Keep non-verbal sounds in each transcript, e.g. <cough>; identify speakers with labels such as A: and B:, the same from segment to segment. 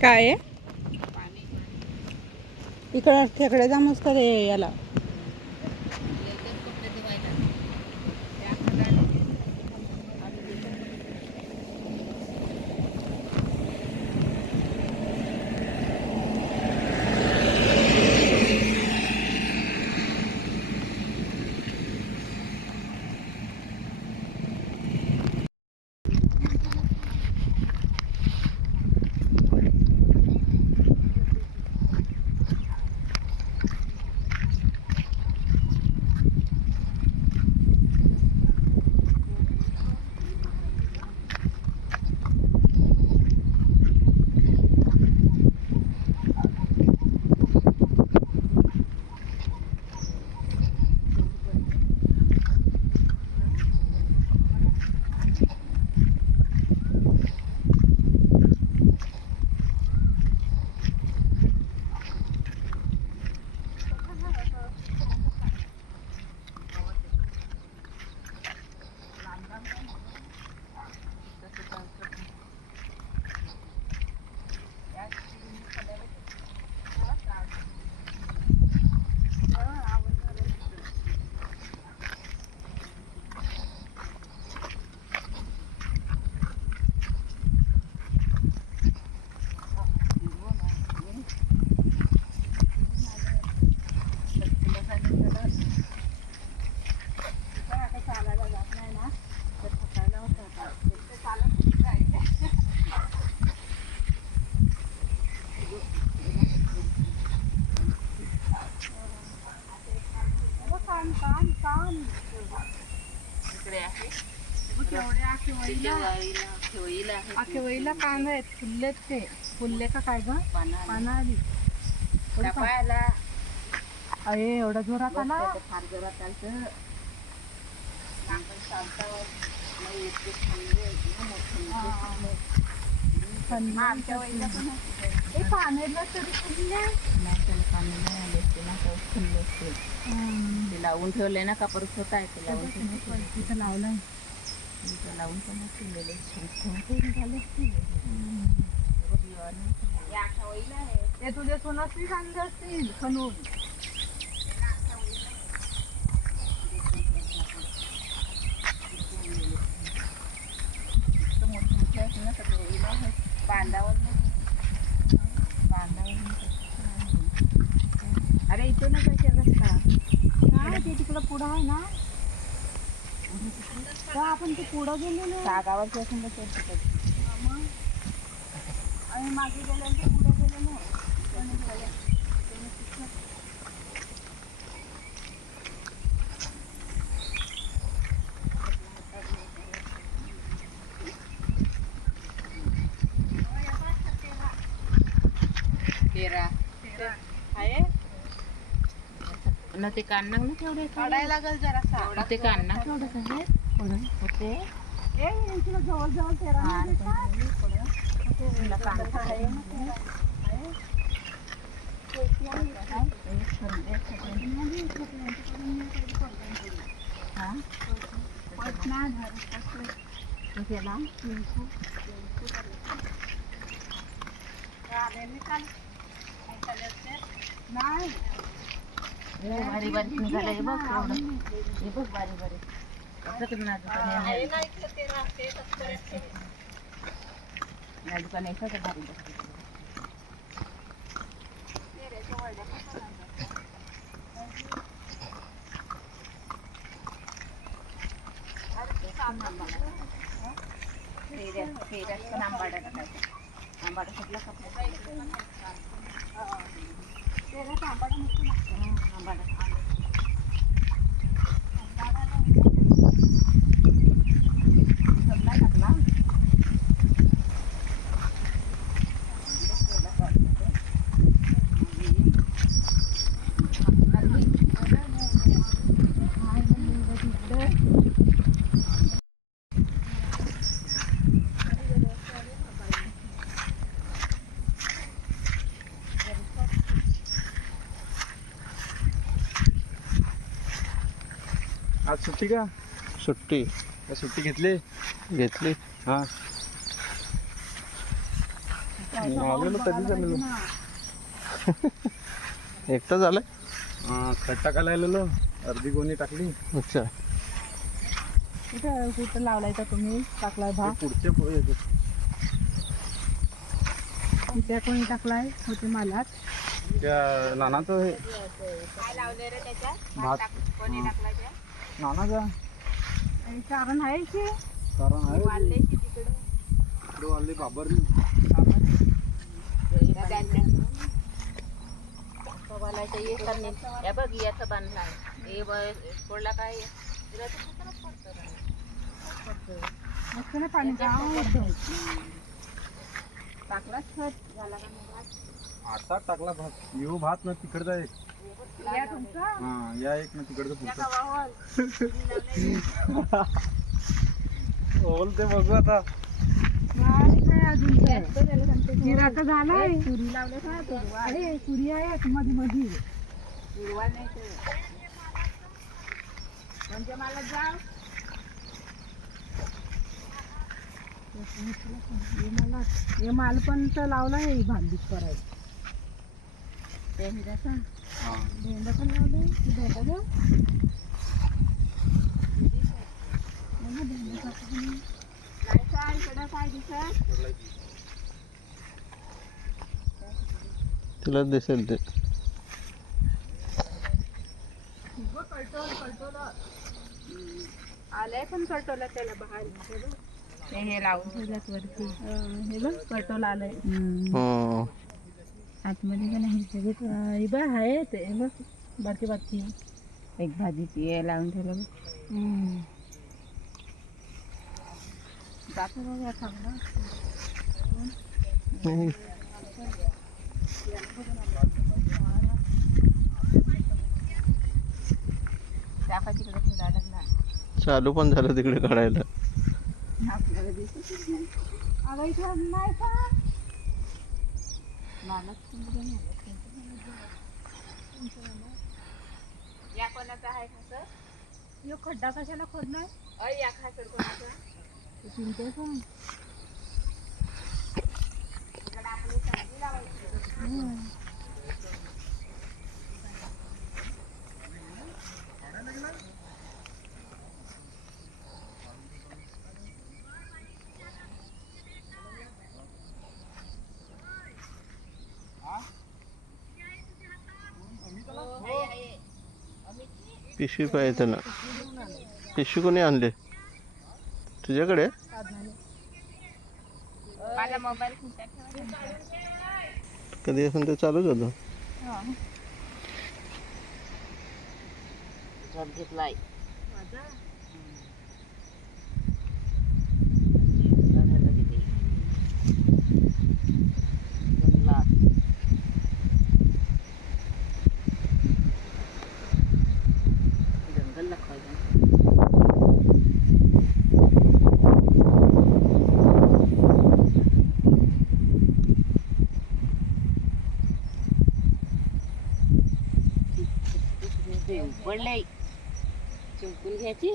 A: काय आहे? इकडं तिकडे जा मस्त ते याला
B: वहीला कांदा आहेत फुललेत ते. फुलले का काय ग? पानं आली अरे एवढा जोरात आला?
C: फार जोरात आलतं.
B: आमच्या वहीला पण ए, पाण्याला तरी फुलले
C: ते लावून ठेवलंय ना का परत होत आहे ते लावून.
B: तिथं लावलं
C: लावून पण ठेवलेले. झाले
B: ते तुझ्या सोनासनी सांगत असतील? खणून
C: बांधावर अरे इथून कशा रस्ता
B: काय ते तिकडं पुढं आहे ना आपण ते पुढं गेलेलो
C: सागावरच्या संग चर्चा
B: आणि मागे गेल्यानंतर पुढं गेलेलो
C: तेरा
B: आहे?
C: न ते काढणार ना तेवढे
B: काढायला लागेल जरा
C: ते काढणार तेवढे काय होते
B: ए इकडं जवळ जवळ तेरा
C: हा,
B: नाही दिसत?
C: तुला काढता आहे हा कशाला
B: नाही
C: हे बारी बारीक निघालं हे बघ एवढं हे बघ बारी बारीक आंबाडा टाकायचा आंबाडा सुटला का आंबाडा सगळा टाकला
D: आज सुट्टी का
E: सुट्टी.
D: का सुट्टी घेतली?
E: घेतली.
D: हा. आलेलो कधीच आलेलो
E: एकटा झालाय?
D: हा खत टाकायला आलेलो अर्धी गोणी टाकली.
E: अच्छा.
B: कुठं कुठं लावलाय का तुम्ही. टाकलाय
D: ते
B: भात
D: पुढचे पोहे आहेत.
B: तिथे कोणी टाकलाय? होते मला
D: त्या नानाचं हे. भात नानाचा
B: कारण आहे की
D: कारण आहे. तिकडे. वाढले बाबरनी
C: वालायचं हे करणे. या बघ याचं बांधला हे सोडला काय
B: मस्त ना पाणी. खत? झाला का भात?
D: आता टाकला भात. येऊ भात ना तिकडचा एक हा या एक ना तिकडचं पुढचं. बोलते बघू आता.
B: झालाय. तुरी लावले का? अरे तुरी आहे मध्ये मध्ये म्हणजे मला जा मला हे माल पण तर लावला आहे भांडीत
D: हा
B: भेंडा पण लावले भेंडा देऊ ना, भेंडा टाकू पण. नाही काय इकडं काय दिसत
E: तिला दिसेल ते.
B: आलंय पण कटोला त्याला बाहेर.
C: हे हे लावून
B: हे बघ कटोल आलंय.
E: हो.
B: आतमध्ये पण आहे हे बघ आहे ते हे बघ बारकी बारकी.
C: एक भाजीची हे लावून ठेवलं.
B: जातो बघ चांगला
E: चालू पण झालं तिकडे काढायला.
C: आपल्याला दिसत
B: नाही का?
C: या कोणाचा आहे खासर
B: यो खड्डा कशाला खोदलाय?
C: अय या खासर कोणाचा?
B: ते चिंते पण
E: पिशवी पाहिजे त्याला पिशवी कोणी आणले? तुझ्याकडे. कधी असेल ते चालूच होतं
C: घेतलाय ते उघडलंय चिंपून घ्यायची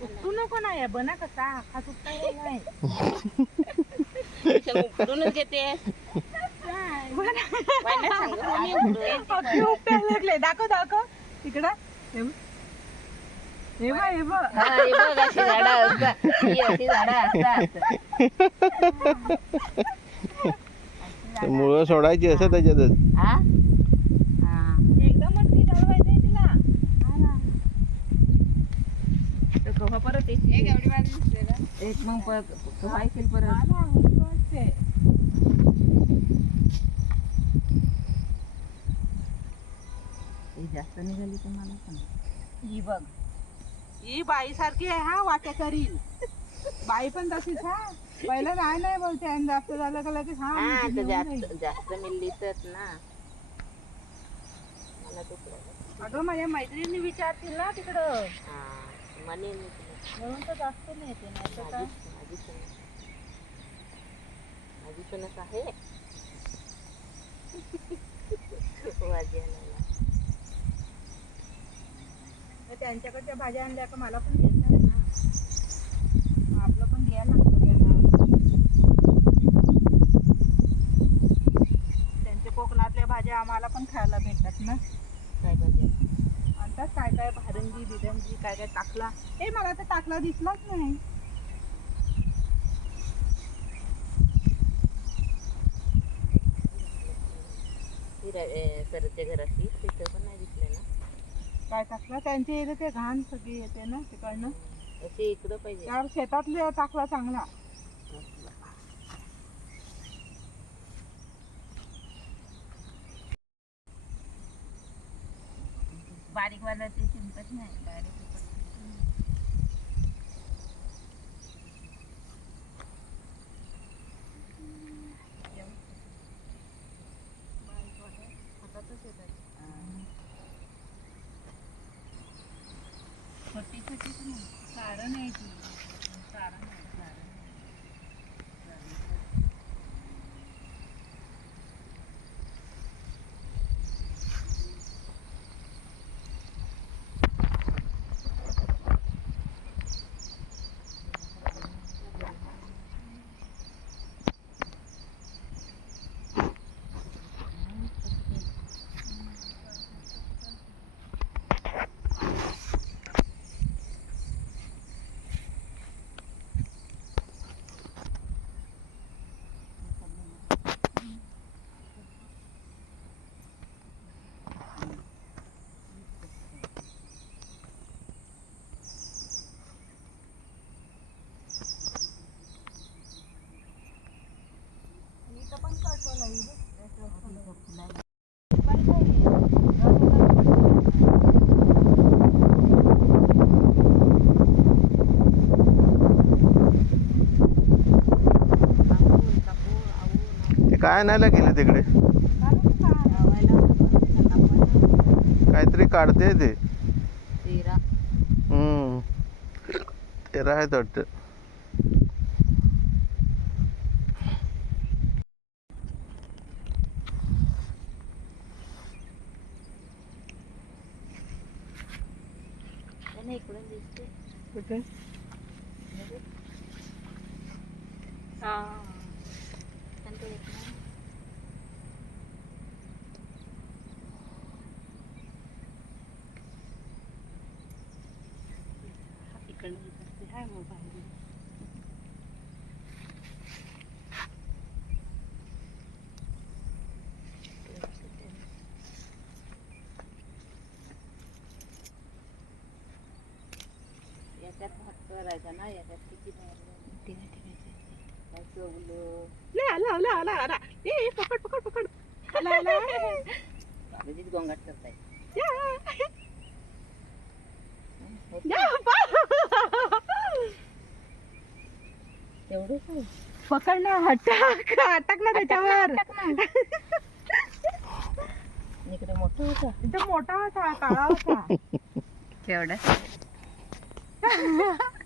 B: उपटू नको ना या बना कसा हा सुट्टा नाही
C: घेते.
B: लागले. दाखव दाखव. तिकडं हे बघ. हे बघ बघ.
C: बघ अशी झाडं असतात. अशी झाडं असतात.
E: ते मुळं सोडायची असं त्याच्यातच.
C: हा. हा
B: एकदमच ती
C: केव्हा परत येशील? एक मग परत परत. जास्त निघाली तर मला
B: ही बघ. ही बाई सारखी आहे हा वाट्या करील बाई पण तशीच हा. पहिलं नाही नाही बोलते. आणि जास्त झालं का लगेच हा
C: हा. जास्त जास्त मिळली तर ना.
B: अगं माझ्या मैत्रिणी विचारतील ना तिकडं. म्हणून तर जास्त नाही तर
C: आहे.
B: त्यांच्याकडच्या भाज्या आणल्या का मला पण ना? आपलं पण त्यांच्या कोकणातल्या भाज्या आम्हाला पण खायला भेटतात ना? म्हणजे काय काय टाकला. ए मला तर टाकला दिसलाच नाही.
C: तिथं पण नाही दिसले ना.
B: काय टाकला? त्यांच्या इथे ते घाण सगळी येते ना तिकडनं.
C: असे इकडं पाहिजे.
B: त्यावर शेतातले टाकला चांगला.
C: बारीक वालाची चिंतच नाही. बारीक छोटी छोटी पण नाही
B: कारण आहे ती. कारण आहे कारण
E: ते काय नाही गेले तिकडे. काहीतरी काढते ते.
C: तेरा
E: आहेत वाटतं
C: त्याने इकडून दिसते
B: कुठे
C: आणि ते एक नाही.
B: इकडे हाय मोबाईल
C: याच्यात भात करायचा ना याच्यात किती काय चवलं
B: ले ए पकड पकड पकड.
C: बाबाजीच <laughs> गोंगाट करताय. तेवढंच
B: पकड ना हटक अटक ना त्याच्यावर.
C: इकडे मोठं होतं.
B: इथं मोठा होता काळा होता.
C: केवढं? <laughs>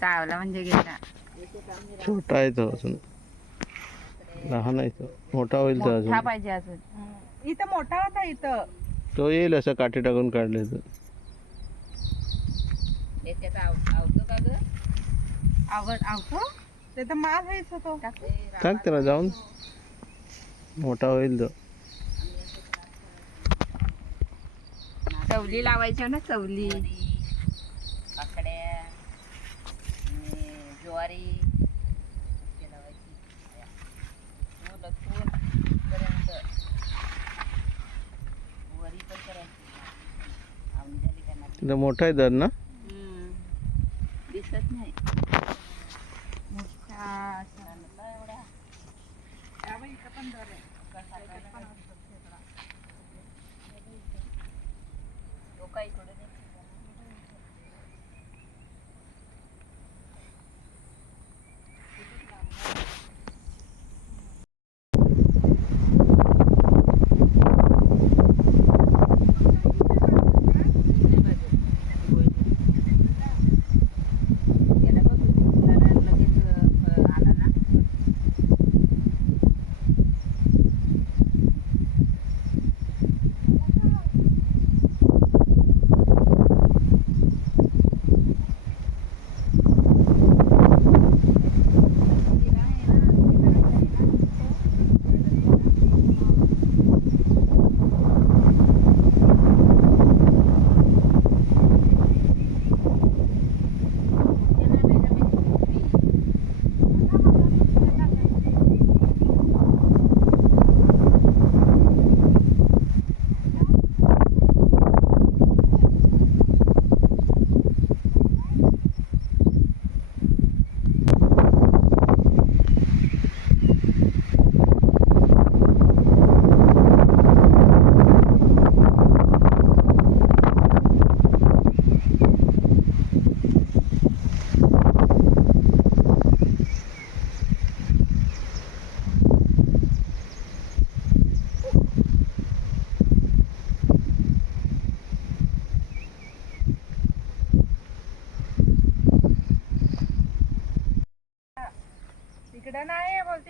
C: चावला म्हणजे गेला
E: छोटा आहे तो अजून. लहान आहे तो. मोठा होईल तो अजून.
C: पाहिजे अजून.
B: इथं मोठा होता इथं.
E: तो येईल असं काठी टाकून काढले तर.
C: याच्यात आव- आवतो का ग?
B: आवड आवतो? ते तर माल व्हायचा तो
E: सांग त्याला जाऊन. मोठा होईल तो.
C: चवली लावायच्या ना चवली काकड्या आणि ज्वारी ते लावायची ऊन लसूण पर्यंत वरी पण करायची. आवडी झाली का नाही?
E: मोठा आहे दर ना?
C: दिसत नाही. मोठा इकडे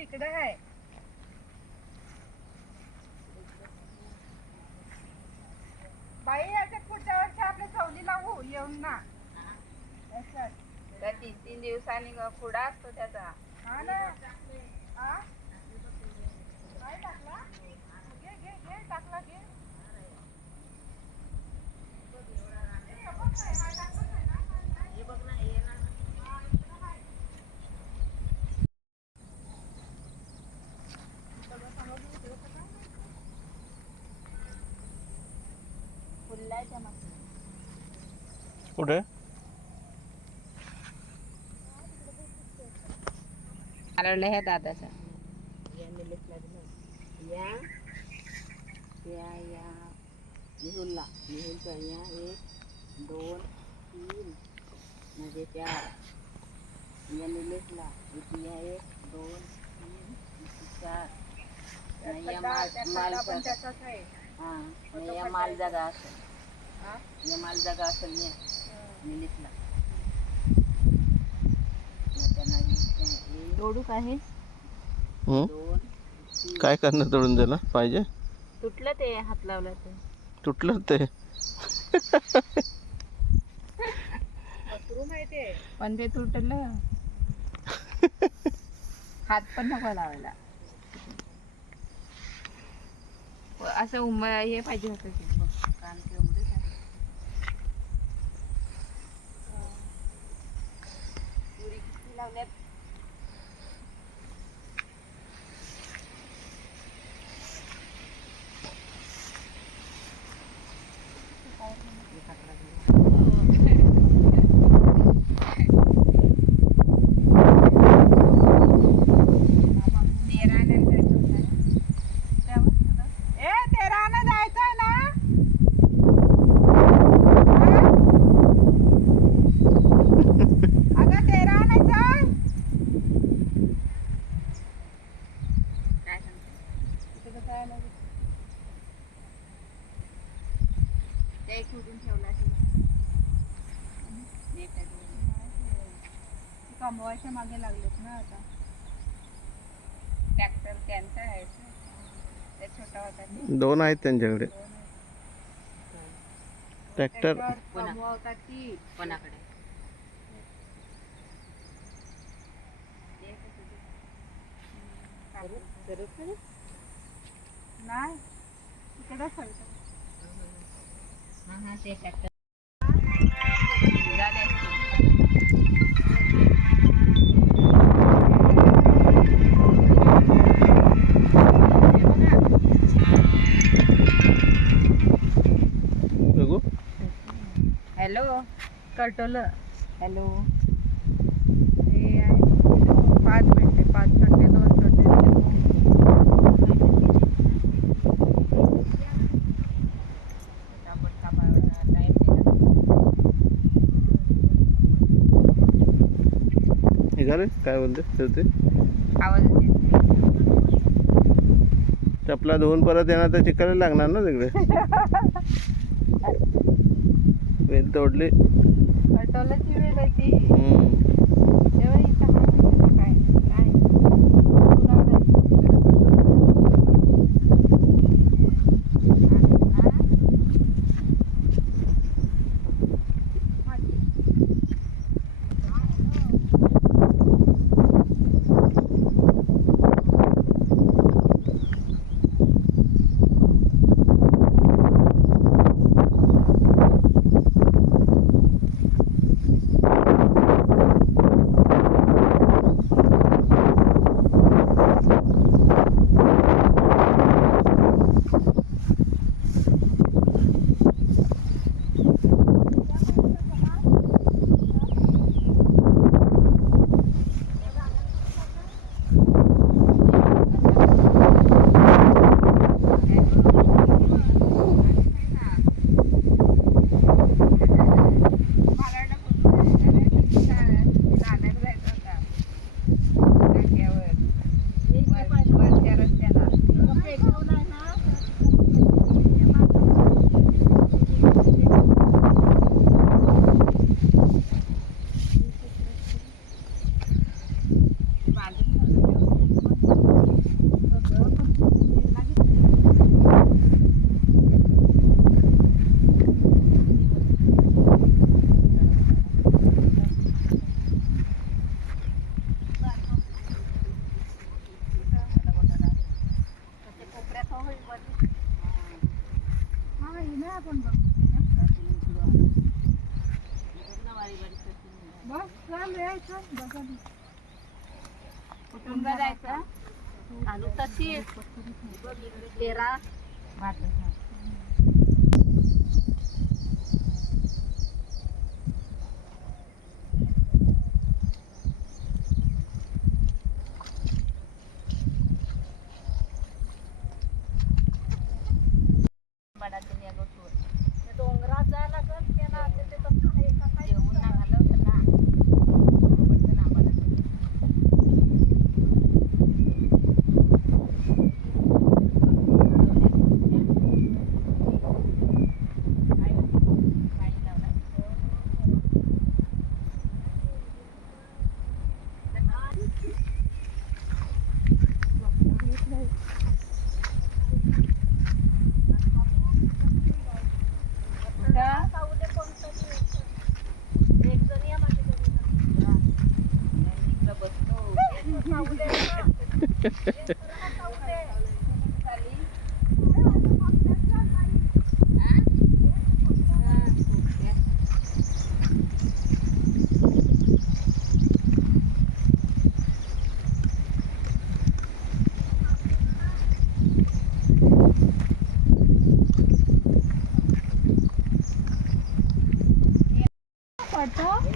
B: इकडे आहे बाई याच्या पुढच्या वर्षी आपल्या चवली लावू येऊन ना.
C: तीन तीन दिवसांनी पुढा असतो त्याचा.
B: हा ना.
E: कुठे?
C: आरडलं ह्या दादाचा. या या या. या निहुलला. निहुलचा या एक दोन तीन म्हणजे चार. या निलेशला या एक दोन तीन चार या माल माल हा या माल जागा असेल. या माल जागा असेल तोडू का हे?
E: हं?
C: दोन
E: काय करणं तोडून दिलं पाहिजे?
C: तुटलं ते हात लावला ते.
E: तुटलं ते.
B: आहे
C: पण ते तुटलं. हात पण नको लावायला. असं उम हे पाहिजे होतं ते ते एक ठेवला.
B: कमवायच्या मागे लागलेत ना आता
C: ट्रॅक्टर त्यांचा आहे ते छोटा होता
E: दोन आहेत त्यांच्याकडे ट्रॅक्टर
B: कमवतात ती
C: कोणाकडे
B: नाही इकडे सरकत.
C: हॅलो
B: कटोलं
C: हॅलो
B: हे आहे पाच भेटले पाच छोटे दोन
E: ठेवते चपला धुवून परत येणार तर चिकायला लागणार ना तिकडे. <laughs> वेल तोडली. हम्म.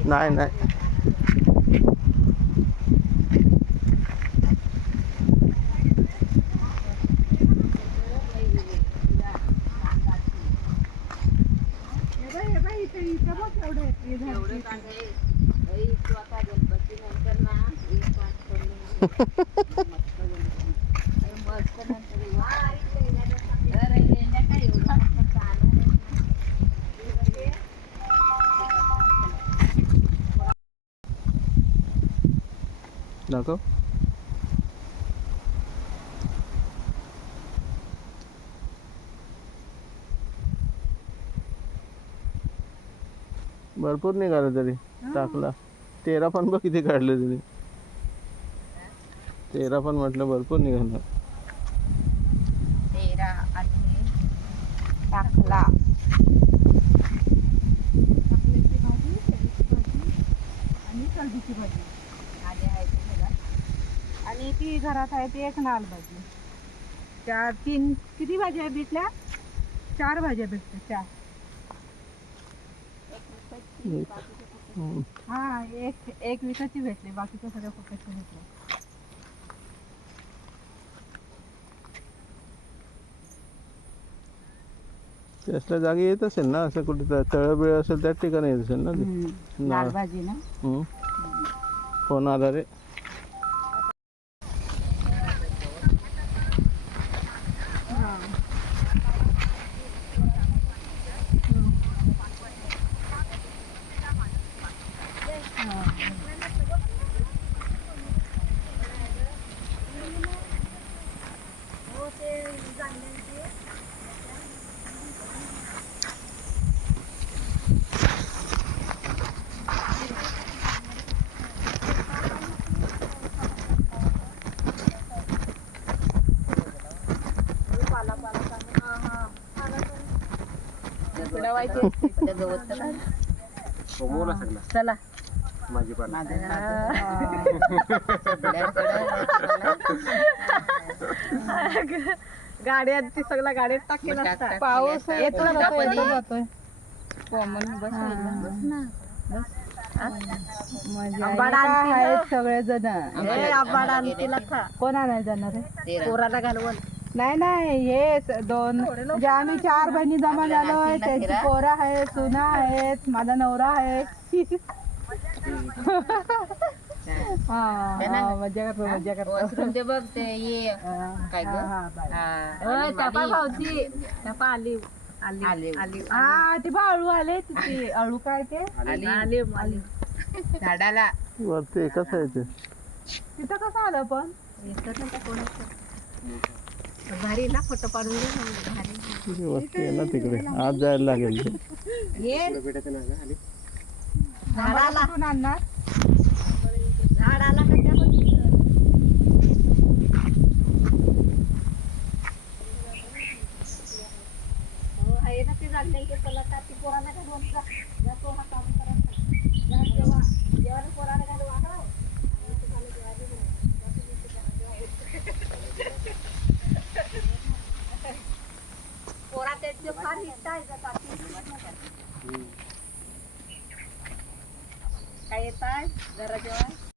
B: नाही नाही
C: एवढे कांदे बाई, तू आता गणपती नंतर ना एक पाच करून मस्त गणपती. अरे मस्त गणपती. वा, अरे लेण्या काय एवढं मस्त चालू आहे ना.
E: दाखव भरपूर निघालं तरी टाकला तेरा पण बघ किती काढले तरी तेरा पण म्हटलं भरपूर निघालं
B: घरात आहे ती एक नाल भाजी चार तीन किती भाज्या भेटल्या चार भाज्या भेटल्या चार
E: हम्म.
B: हा एक एक विकाची भेटली बाकीच्या सगळ्या फुकटच्या भेटल्या
E: ते असल्या जागी येत असेल ना असं कुठे तळ बिळ असेल त्या ठिकाणी येत असेल ना ते
B: लाल
E: नाळ.
B: भाजी ना
E: हम्म. कोण आला रे <laughs>
C: चला.
D: माझी पाला
B: गाड्यात ती सगळ्या गाड्यात टाकेल असतात पाऊस येतो जातोय.
C: ना.
B: आहेत सगळे जण
C: आंबाडा तिला खा
B: कोण आणायला जाणार आहे
C: पोराला घालवून
B: नाही नाही हे दोन म्हणजे आम्ही चार बहिणी जमा झालोय त्यांची पोरं आहेत सुना आहेत माझा नवरा आहे. <laughs> हा, हा, मजा करतो मजा करतो.
C: वॉशरूम ते बघ ते ये काय ग?
B: हा, हा, बाय.
C: हा, आणि मामी.
B: आली
C: आले
B: आली. हा ती बा अळू आले ती अळू काय ते?
C: आली. आली झाडाला.
E: वरती एकच आहे ते?
B: तिथं कसं आलं पण?
C: भारी ना फोटो काढून दे ना, भारी.
E: ती वस्ती आहे ना तिकडे. आज जायला लागेल ते.
C: ये.
B: झाडाला.
C: झाडाला.